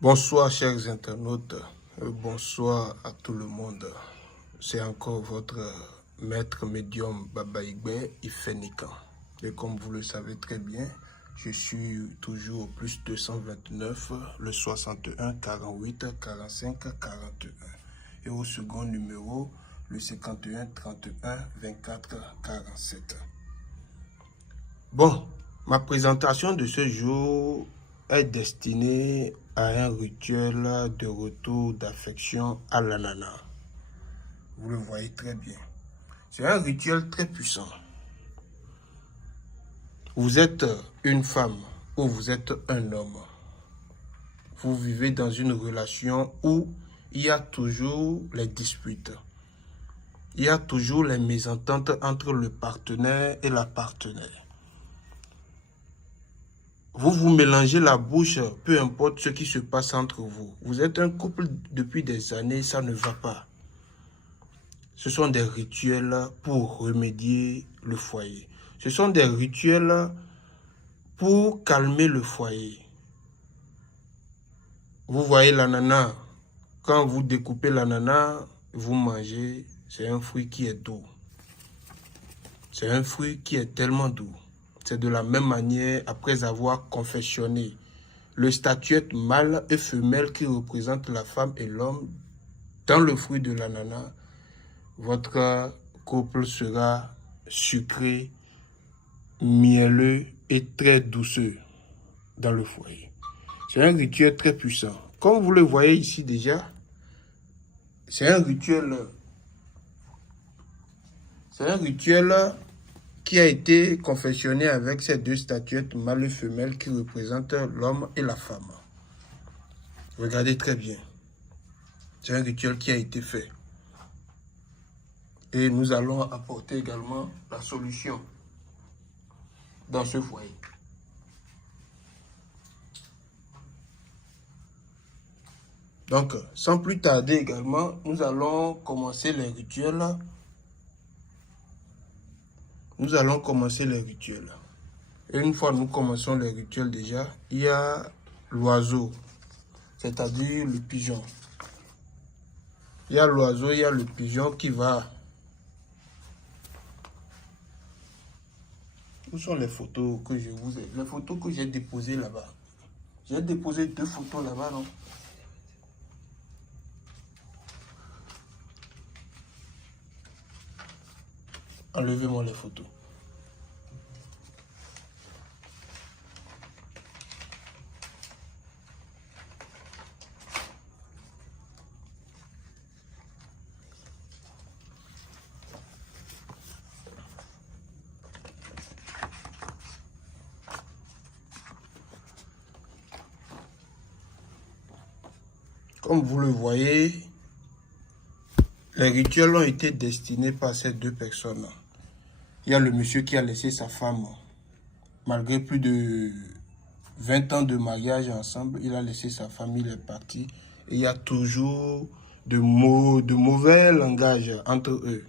Bonsoir chers internautes, bonsoir à tout le monde. C'est encore votre maître médium Baba Igbe Ifenikan. Et comme vous le savez très bien, je suis toujours au plus 229, le 61 48 45 41. Et au second numéro, le 51 31 24 47. Bon, ma présentation de ce jour est destinée à un rituel de retour d'affection à l'ananas. Vous le voyez très bien. C'est un rituel très puissant. Vous êtes une femme ou vous êtes un homme. Vous vivez dans une relation où il y a toujours les disputes. Il y a toujours les mésententes entre le partenaire et la partenaire. Vous vous mélangez la bouche, peu importe ce qui se passe entre vous. Vous êtes un couple depuis des années, ça ne va pas. Ce sont des rituels pour remédier le foyer. Ce sont des rituels pour calmer le foyer. Vous voyez l'ananas. Quand vous découpez l'ananas, vous mangez, c'est un fruit qui est doux. C'est un fruit qui est tellement doux. C'est de la même manière, après avoir confectionné le statuette mâle et femelle qui représente la femme et l'homme dans le fruit de l'ananas, votre couple sera sucré, mielleux et très douceux dans le foyer. C'est un rituel très puissant. Comme vous le voyez ici déjà, c'est un rituel qui a été confectionné avec ces deux statuettes mâle et femelle qui représentent l'homme et la femme. Regardez très bien. C'est un rituel qui a été fait. Et nous allons apporter également la solution dans ce foyer. Donc, sans plus tarder également, nous allons commencer les rituels. Et une fois nous commençons les rituels déjà, il y a l'oiseau, c'est-à-dire le pigeon. Il y a l'oiseau, il y a le pigeon qui va. Où sont les photos que je vous ai? Les photos que j'ai déposées là-bas. J'ai déposé 2 photos là-bas, non? Enlevez-moi les photos. Comme vous le voyez, les rituels ont été destinés par ces 2 personnes. Il y a le monsieur qui a laissé sa femme, malgré plus de 20 ans de mariage ensemble, il a laissé sa femme, il est parti. Et il y a toujours de mauvais langages entre eux.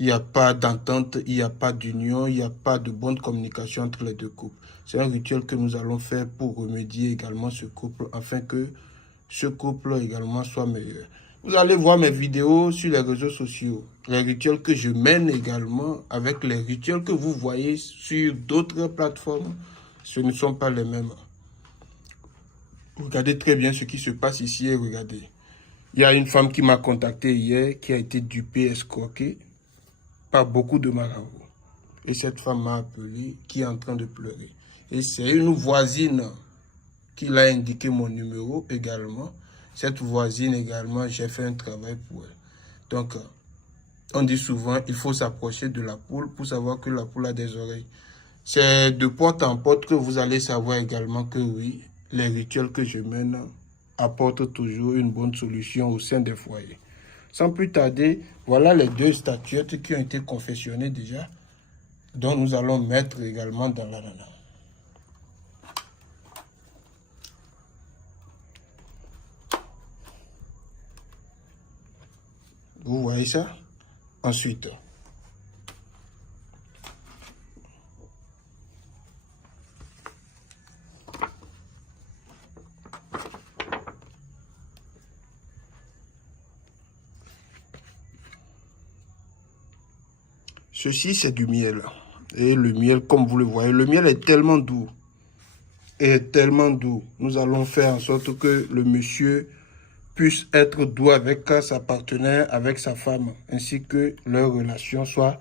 Il n'y a pas d'entente, il n'y a pas d'union, il n'y a pas de bonne communication entre les 2 couples. C'est un rituel que nous allons faire pour remédier également ce couple, afin que ce couple également soit meilleur. Vous allez voir mes vidéos sur les réseaux sociaux, les rituels que je mène également avec les rituels que vous voyez sur d'autres plateformes. Ce ne sont pas les mêmes. Regardez très bien ce qui se passe ici et regardez. Il y a une femme qui m'a contacté hier, qui a été dupée, escroquée par beaucoup de marabouts. Et cette femme m'a appelé, qui est en train de pleurer. Et c'est une voisine qui l'a indiqué mon numéro également. Cette voisine également, j'ai fait un travail pour elle. Donc, on dit souvent, il faut s'approcher de la poule pour savoir que la poule a des oreilles. C'est de porte en porte que vous allez savoir également que oui, les rituels que je mène apportent toujours une bonne solution au sein des foyers. Sans plus tarder, voilà les 2 statuettes qui ont été confectionnées déjà, dont nous allons mettre également dans l'ananas. Vous voyez ça? Ensuite, Ceci, c'est du miel. Et le miel, comme vous le voyez, le miel est tellement doux. Est tellement doux. Nous allons faire en sorte que le monsieur puisse être doux avec sa partenaire, avec sa femme, ainsi que leur relation soit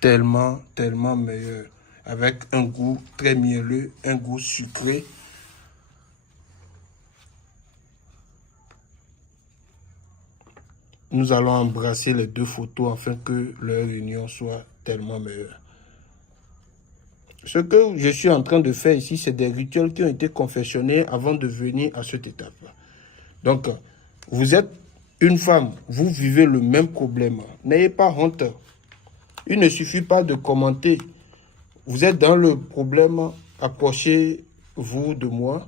tellement, tellement meilleure. Avec un goût très mielleux, un goût sucré. Nous allons embrasser les deux photos afin que leur union soit tellement meilleure. Ce que je suis en train de faire ici, c'est des rituels qui ont été confectionnés avant de venir à cette étape. Donc, vous êtes une femme, vous vivez le même problème. N'ayez pas honte. Il ne suffit pas de commenter. Vous êtes dans le problème, approchez-vous de moi.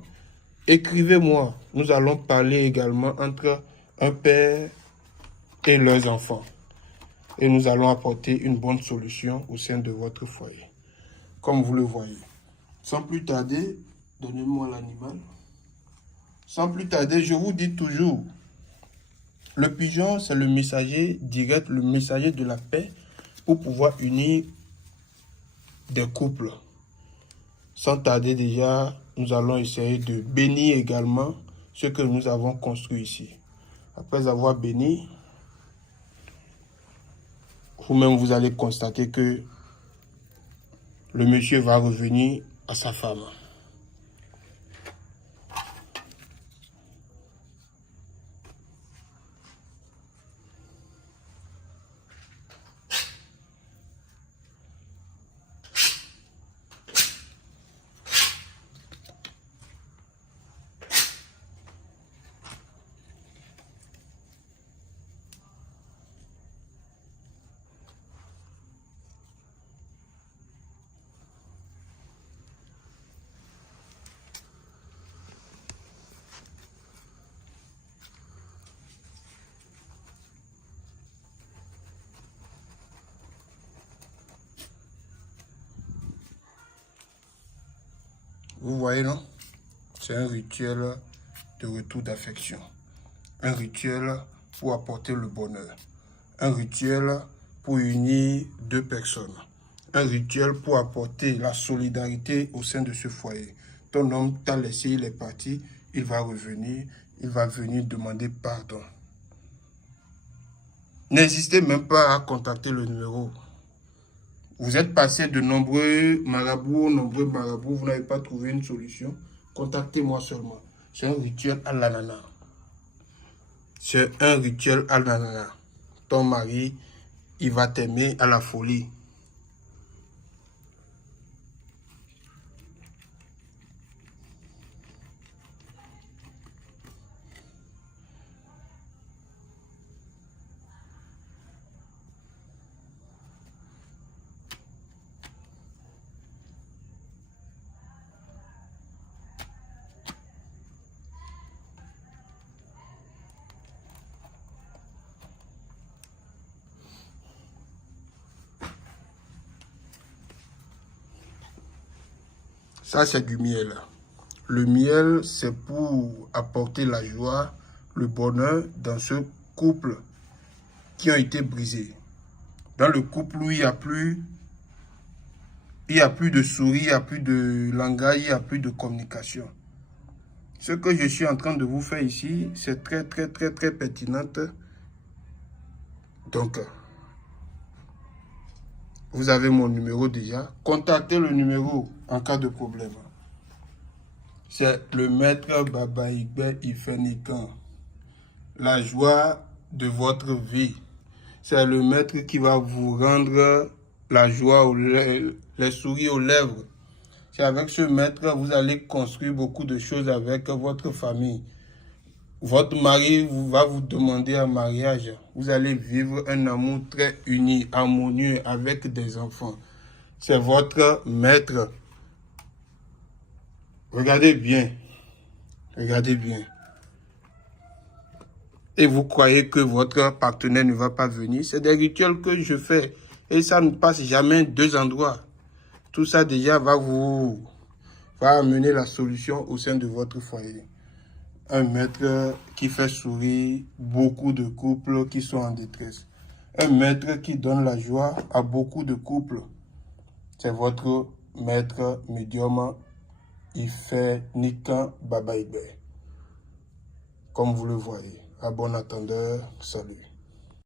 Écrivez-moi. Nous allons parler également entre un père et leurs enfants. Et nous allons apporter une bonne solution au sein de votre foyer. Comme vous le voyez. Sans plus tarder, donnez-moi l'animal. Sans plus tarder, je vous dis toujours, le pigeon, c'est le messager direct, le messager de la paix pour pouvoir unir des couples. Sans tarder déjà, nous allons essayer de bénir également ce que nous avons construit ici. Après avoir béni, vous-même vous allez constater que le monsieur va revenir à sa femme. Vous voyez, non? C'est un rituel de retour d'affection. Un rituel pour apporter le bonheur. Un rituel pour unir deux personnes. Un rituel pour apporter la solidarité au sein de ce foyer. Ton homme t'a laissé, il est parti, il va revenir, il va venir demander pardon. N'hésitez même pas à contacter le numéro. Vous êtes passé de nombreux marabouts, vous n'avez pas trouvé une solution. Contactez-moi seulement. C'est un rituel à l'ananas. C'est un rituel à l'ananas. Ton mari, il va t'aimer à la folie. Ça, c'est du miel. Le miel, c'est pour apporter la joie, le bonheur dans ce couple qui a été brisé. Dans le couple où il n'y a plus de souris, il n'y a plus de langage, il n'y a plus de communication. Ce que je suis en train de vous faire ici, c'est très pertinent. Donc, vous avez mon numéro déjà. Contactez le numéro en cas de problème. C'est le maître Baba Igbe Ifenikan. La joie de votre vie. C'est le maître qui va vous rendre la joie, les sourires aux lèvres. C'est avec ce maître, vous allez construire beaucoup de choses avec votre famille. Votre mari va vous demander un mariage. Vous allez vivre un amour très uni, harmonieux avec des enfants. C'est votre maître. Regardez bien. Regardez bien. Et vous croyez que votre partenaire ne va pas venir. C'est des rituels que je fais. Et ça ne passe jamais deux endroits. Tout ça déjà va amener la solution au sein de votre foyer. Un maître qui fait sourire beaucoup de couples qui sont en détresse. Un maître qui donne la joie à beaucoup de couples. C'est votre maître médium Ifenikan Babaïbe. Comme vous le voyez. À bon attendeur, salut.